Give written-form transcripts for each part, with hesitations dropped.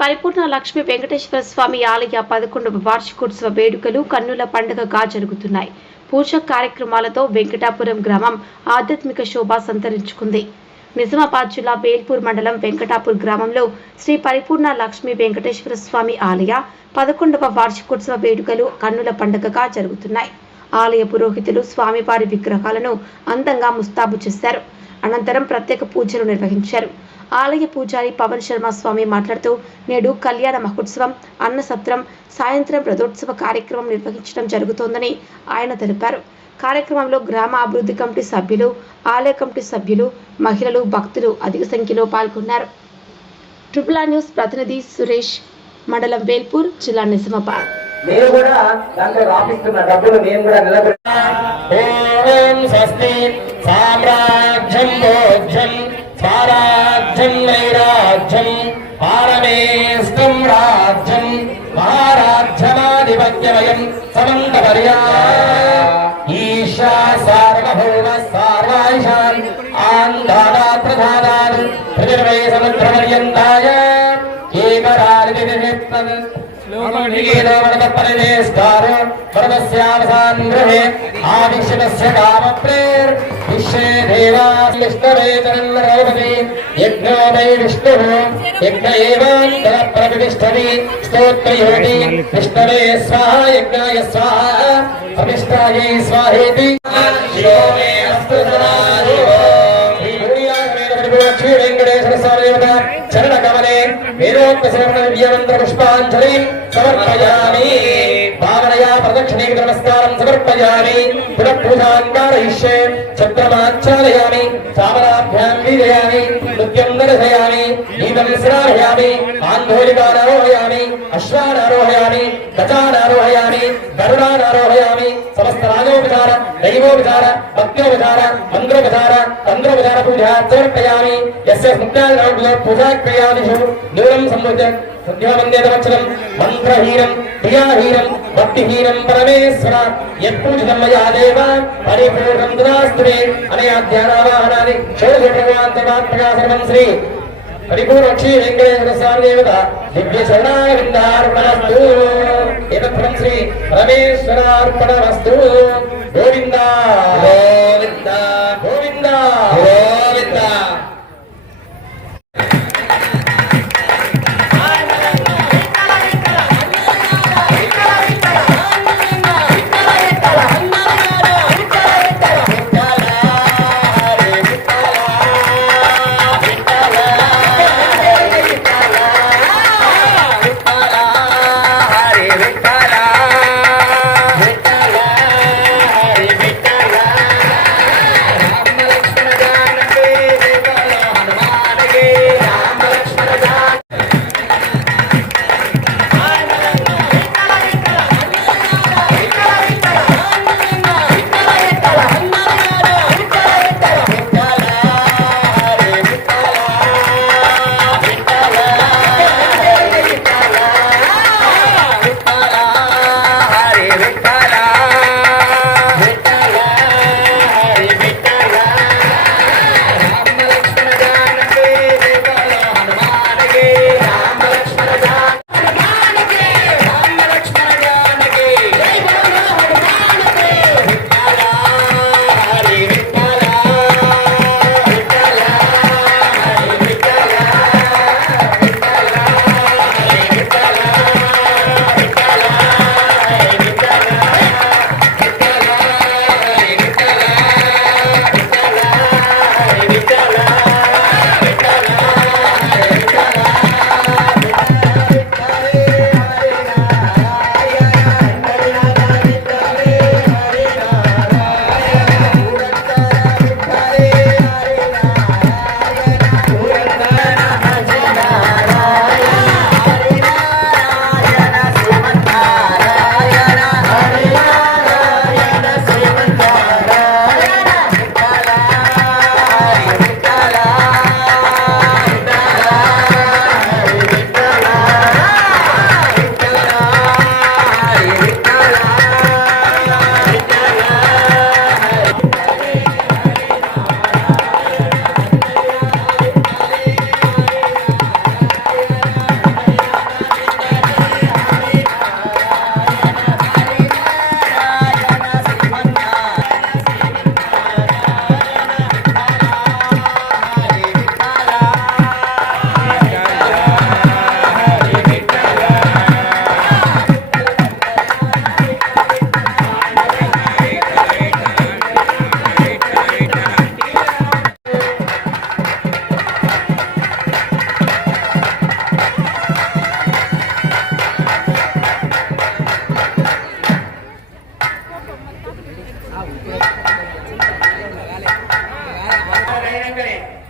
పరిపూర్ణ లక్ష్మీ వెంకటేశ్వర స్వామి ఆలయ 11వ వార్షికోత్సవ వేడుకలు కన్నుల పండుగగా జరుగుతున్నాయి. పూజా కార్యక్రమాలతో వెంకటాపురం గ్రామం ఆధ్యాత్మిక శోభ సంతరించుకుంది. నిజామాబాద్ జిల్లా వేల్పూర్ మండలం వెంకటాపూర్ గ్రామంలో శ్రీ పరిపూర్ణ లక్ష్మీ వెంకటేశ్వర స్వామి ఆలయ 11వ వార్షికోత్సవ వేడుకలు కన్నుల పండుగగా జరుగుతున్నాయి. ఆలయ పురోహితులు స్వామివారి విగ్రహాలను అందంగా ముస్తాబు చేశారు. అనంతరం ప్రత్యేక పూజలు నిర్వహించారు. ఆలయ పూజారి పవన్ శర్మ స్వామి మాట్లాడుతూ నేడు కళ్యాణ మహోత్సవం, అన్నసత్రం, సాయంత్రం రథోత్సవ కార్యక్రమం నిర్వహించడం జరుగుతోందని ఆయన తెలిపారు. కార్యక్రమంలో గ్రామ అభివృద్ధి కమిటీ సభ్యులు, ఆలయ కమిటీ సభ్యులు, మహిళలు, భక్తులు అధిక సంఖ్యలో పాల్గొన్నారు. ట్రిపుల్ ఆర్ న్యూస్ ప్రతినిధి సురేష్, మండలం వేల్పూర్, జిల్లా నిజామాబాద్. నేను కూడా దాంట్లో రాపిస్తున్న డబ్బులు నేను కూడా సామ్రాజ్యం భోజ్యం స్వరాజ్యం వైరాజ్యం పారమేష్టం రాజ్యం మహారాజ్యమాధిపత్యమయం సమంతపర్యా ఈశా సార్వభౌమ సార్వాయిషాన్ ఆంధానా ప్రధానాన్ పృథివీ సముద్రపర్యంతాయ ఏకరాలివినిర్మితం చరణకమలే పుష్పాంజలి సమర్పయామి. భావనయా ప్రదక్షిణే నమస్కారం సమర్పయామి. పునఃపూజాంకారయిష్యే చంద్రమాచ్ఛాదయామి. చామరాభ్యాం వీరయామి. నృత్యం దర్శయామి. గీతం శ్రావయామి. ఆందోళికానారోహయామి. అశ్వానారోహయామి. గజానారోహయామి. గరుడానారోహయామి. సమస్త రాజోపచార, దైవోపచార, భక్త్యోపచార, మంత్రోపచార, తంత్రోపచార పూజా సమర్పయామి. యస్య స్మృత్యాదిలో పూజా క్రియాదిషు నూనం సంబుద్ధ సద్యోవందేతవచనం మంత్రహీనం క్రియాహీనం భక్తిహీనం పరమేశ్వర యత్పూజితం మయా దేవ పరిపూర్ణం దదాస్తుతే అనయా ధ్యానావాహనాని షోడశోపవాంతమాత్మగా సర్వం శ్రీ పరిపూర్ణక్షీ వెంకటేశ్వర స్వామి దేవత దివ్య శరణారవిందార్పణమస్తు. ఏతత్రం శ్రీ పరమేశ్వరార్పణమస్తు. గోవింద గోవింద గోవింద గోవింద.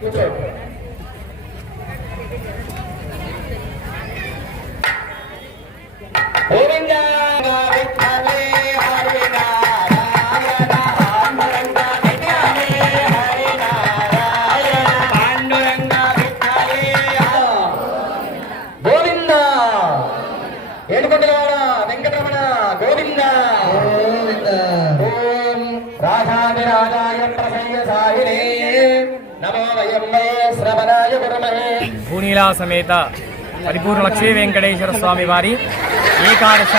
కూర్చో. గోవిందా విఠలే హరి నారాయణ పాండురంగ విఠలే హరి నారాయణ పాండురంగ విఠలే గోవిందా ఏడుకొండలవాడ వెంకటరమణ గోవిందా గోవిందా. ఓం రాజాదిరాజాయ ప్రసయ్యసాయినే నమో వయం వై శ్రవణాయ గురుమహే. భూనీలా సమేత పరిపూర్ణ లక్ష్మీ వెంకటేశ్వర స్వామి వారి ఏకాదశ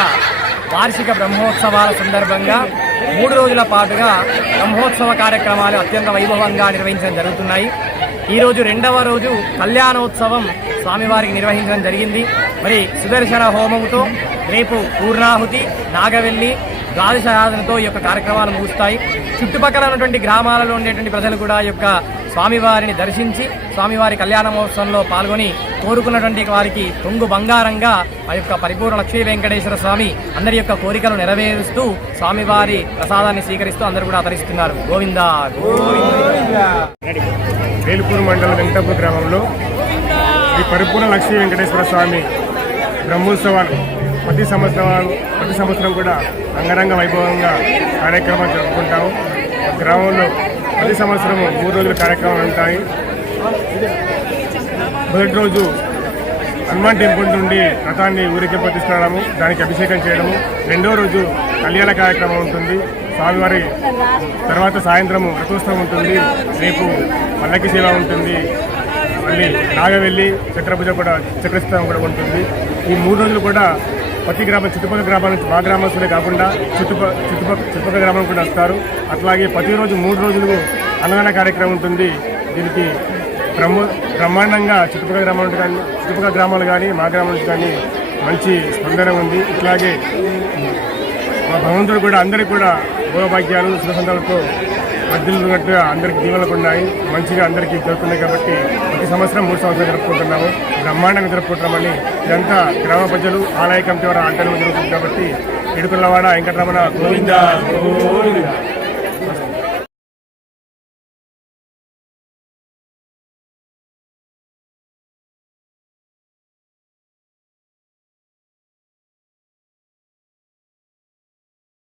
వార్షిక బ్రహ్మోత్సవాల సందర్భంగా 3 రోజుల పాటుగా బ్రహ్మోత్సవ కార్యక్రమాలు అత్యంత వైభవంగా నిర్వహించడం జరుగుతున్నాయి. ఈరోజు 2వ రోజు కళ్యాణోత్సవం స్వామివారికి నిర్వహించడం జరిగింది. మరి సుదర్శన హోమముతో రేపు పూర్ణాహుతి, నాగవెల్లి, ద్వాదశ ఆరాధనతో ఈ యొక్క కార్యక్రమాలు ముగుస్తాయి. చుట్టుపక్కల ఉన్నటువంటి గ్రామాలలో ఉండేటువంటి ప్రజలు కూడా ఈ యొక్క స్వామివారిని దర్శించి స్వామివారి కళ్యాణ మహోత్సవంలో పాల్గొని కోరుకున్నటువంటి వారికి కొంగు బంగారంగా ఆ యొక్క పరిపూర్ణ లక్ష్మీ వెంకటేశ్వర స్వామి అందరి యొక్క కోరికలు నెరవేరుస్తూ స్వామివారి ప్రసాదాన్ని స్వీకరిస్తూ అందరూ కూడా తరిస్తున్నారు. గోవిందా గోవిందా. వేలుపూరు మండలం వెంకటాపూర్ గ్రామంలో ఈ పరిపూర్ణ లక్ష్మీ వెంకటేశ్వర స్వామి బ్రహ్మోత్సవాలు ప్రతి సంవత్సరం కూడా అంగరంగ వైభవంగా కార్యక్రమాలు జరుపుకుంటాము. గ్రామంలో ప్రతి సంవత్సరం 3 రోజుల కార్యక్రమాలు ఉంటాయి. మొదటి రోజు హనుమాన్ టెంపుల్ నుండి రథాన్ని ఊరేగింపు తీసుకురావడము, దానికి అభిషేకం చేయడము. 2వ రోజు కళ్యాణ కార్యక్రమం ఉంటుంది. స్వామివారి తర్వాత సాయంత్రము రథోత్సవం ఉంటుంది. రేపు పల్లకి సేవ ఉంటుంది. మళ్ళీ నాగవెల్లి చక్రపూజ కూడా చక్రస్థానం కూడా ఉంటుంది. ఈ 3 రోజులు కూడా ప్రతి చుట్టుపక్కల గ్రామాల నుంచి మా గ్రామస్తులే కాకుండా చుట్టుపక్కల గ్రామం కూడా వస్తారు. అట్లాగే ప్రతిరోజు 3 రోజులు అన్నదాన కార్యక్రమం ఉంటుంది. దీనికి బ్రహ్మాండంగా చుట్టుపక్కల గ్రామాలు కానీ మా గ్రామం నుంచి కానీ మంచి స్పందన ఉంది. ఇట్లాగే మా భగవంతుడు కూడా అందరికీ కూడా భోగభాగ్యాలు సుఖసంతాలతో వర్ధిల్లున్నట్టుగా అందరికీ దీవెనలు ఉన్నాయి. మంచిగా అందరికీ జరుగుతున్నాయి. కాబట్టి ప్రతి సంవత్సరం 3 సంవత్సరాలు జరుపుకుంటున్నాము. బ్రహ్మాండంగా జరుపుకుంటున్నామని ఇదంతా గ్రామ ప్రజలు ఆలయ కమిటీ వారు ఆందోళన జరుగుతుంది. కాబట్టి ఏడుకొండలవాడ వెంకటరమణ గోవిందా గోవిందా.